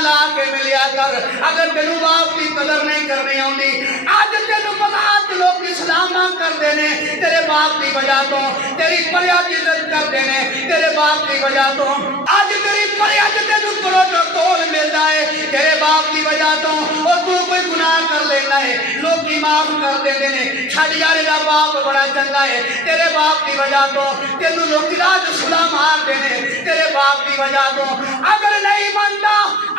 ला के मिलिया कर। अगर तेन बाप की कदर नहीं करनी आती, अज तेन पता लोग सलामा करते हैं तेरे बाप की वजह तो, तेरी परिया की इज्जत करते हैं तेरे बाप की वजह तो। अज तेरी परिया तेन प्रोटोकॉल मिलता है तेरे बाप की वजह तो। और तू कोई गुनाह कर लेना है लोग माफ कर देते हैं, छड़ यार बाप बड़ा चंगा है तेरे बाप की वजह तो। तेन लोग राज सुला मारते हैं तेरे बाप की वजह तो। अगर नहीं मनता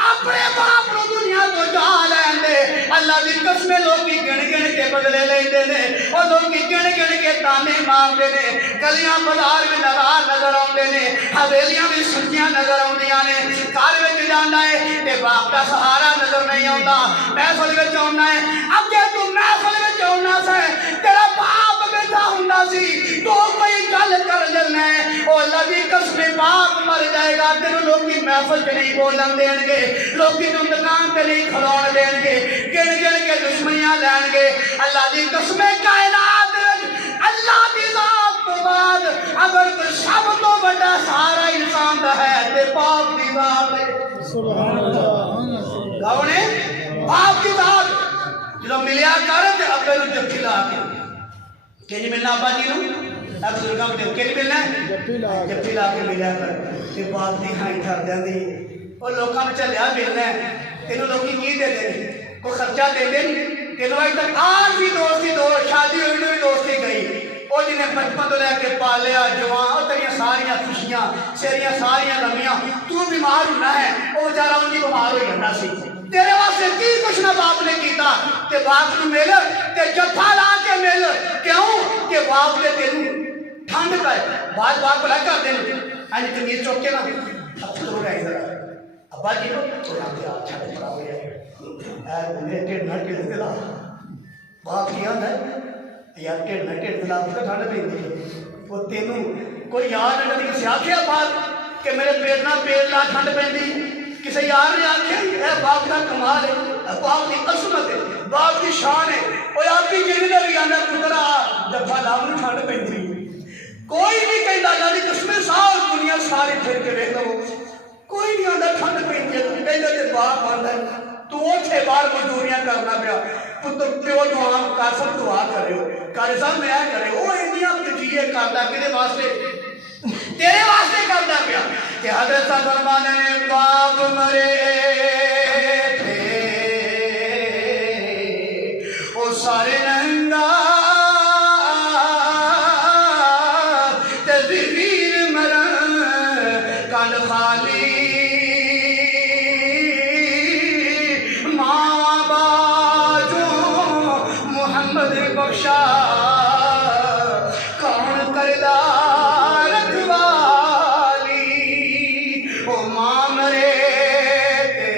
अपने बाप को दुनिया को जा लेंदे। अल्लाह की कसम लोग गिन गिन के बदले लेते हैं और लोग गिन गिन के ताने मारते हैं। गलियां बाजार में नाराज नजर आते हैं, हवेलियां भी सुचियां नजर आउंदियां ने। घर में जाना है ते बाप का सहारा नजर नहीं आता। महफिल में आना है, अगे तू महफिल में आना से तेरा बाप बैठा हुंदा सी, तो कोई गल कर जलना है और अल्लाह की कसम बाप मर जाएगा तेन लोग महफिल च नहीं बोलन देंगे, लोग तू दुकान से नहीं खलोन देंगे, गिन गिन के दुश्मनियां लैणगे। अल्लाह की कसम कायनात अल्लाह की जात तो बाद अगर कोई सब तो बड़ा सहारा इंसान का है ते बाप की जात है। सुभान अल्लाह। कौन है? बाप की जात। जो मिलिया कर ते अब्बे नूं जफ्फी ला के किंज मिलना अब्बा जी नूं, अब बुजुर्गां नूं किंज मिलना जफ्फी ला के मिलिया कर ते बाप दी हाई कर देंदी। और लोकां नूं झल्लिया मिलना तेनों लोकी की दे देनी, कोई खर्चा दे देनी तेनों। अज तक आज भी दोस्ती दो शादी हुई भी दोस्ती गई, और जिन्हें बचपन तो लैके पालिया जवान तेरिया सारिया खुशियां तेरिया सारिया लम्मियां, तू बीमार होना है वो बेचारा उनकी बीमार हो जाना सी। तेरे वास्ते की कुछ ना बाप ने किया ते बाप को मिल ते जफा ला के मिल। क्यों कि बाप ने तेन ठंड पे बात बात भला कर देन अज कमीज चुक के ना तो गए जरा अब्बा जी को थोड़ा हाथ छड़ पड़ा हो जाए मेरे ढेर ना ढेर दिला। बाप की आंदा यार ढेर ना ढेर दिला तो ठंड पैंदी वो तेनू कोई याद नहीं किसी आख्या बात कि मेरे पेट ना पेट ला ठंड पैंदी, किसी यार ने आख्या यह बाप का कमाल है, बाप की असमत है, बाप की शान है। और आप भी कहने लग जाना पुत्रा जफा ला मैनू ठंड पैंदी। कोई नहीं कहता अल्लाह की कसम सारी दुनिया सारी फिर के वेख लो कोई नहीं आता ठंड पैंदी है। तू कहते बाप आंदा तू उठे बाहर मजदूरियां करना पिया पुत्र प्यो दुआ कर सब दुआ करे कर सब मैं करे वो इन्नियां तजीए करता कि वास्ते तेरे वास्ते करता पिया कि हजरत फरमाने ने बाप मरे थे वो सारे नंगा तस्वीर मरन कल खाली बख्शा कौन करदा रखवाली ओ मां मरे ते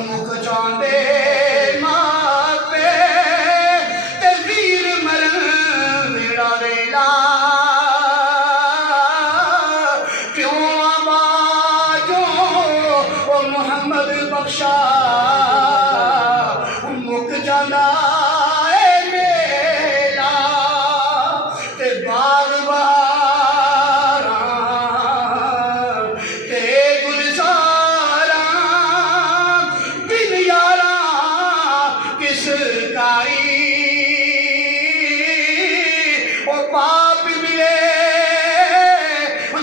मुख चांदे मापे ते वीर मरन मेरा वेला क्यों आबाजो ओ मोहम्मद बख्शा मुक जाना मेला ते बार बार ते गुलजारा बिन यारा किस कारी ओ पाप मिले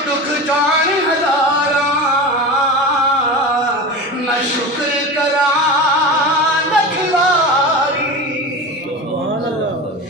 दुख जान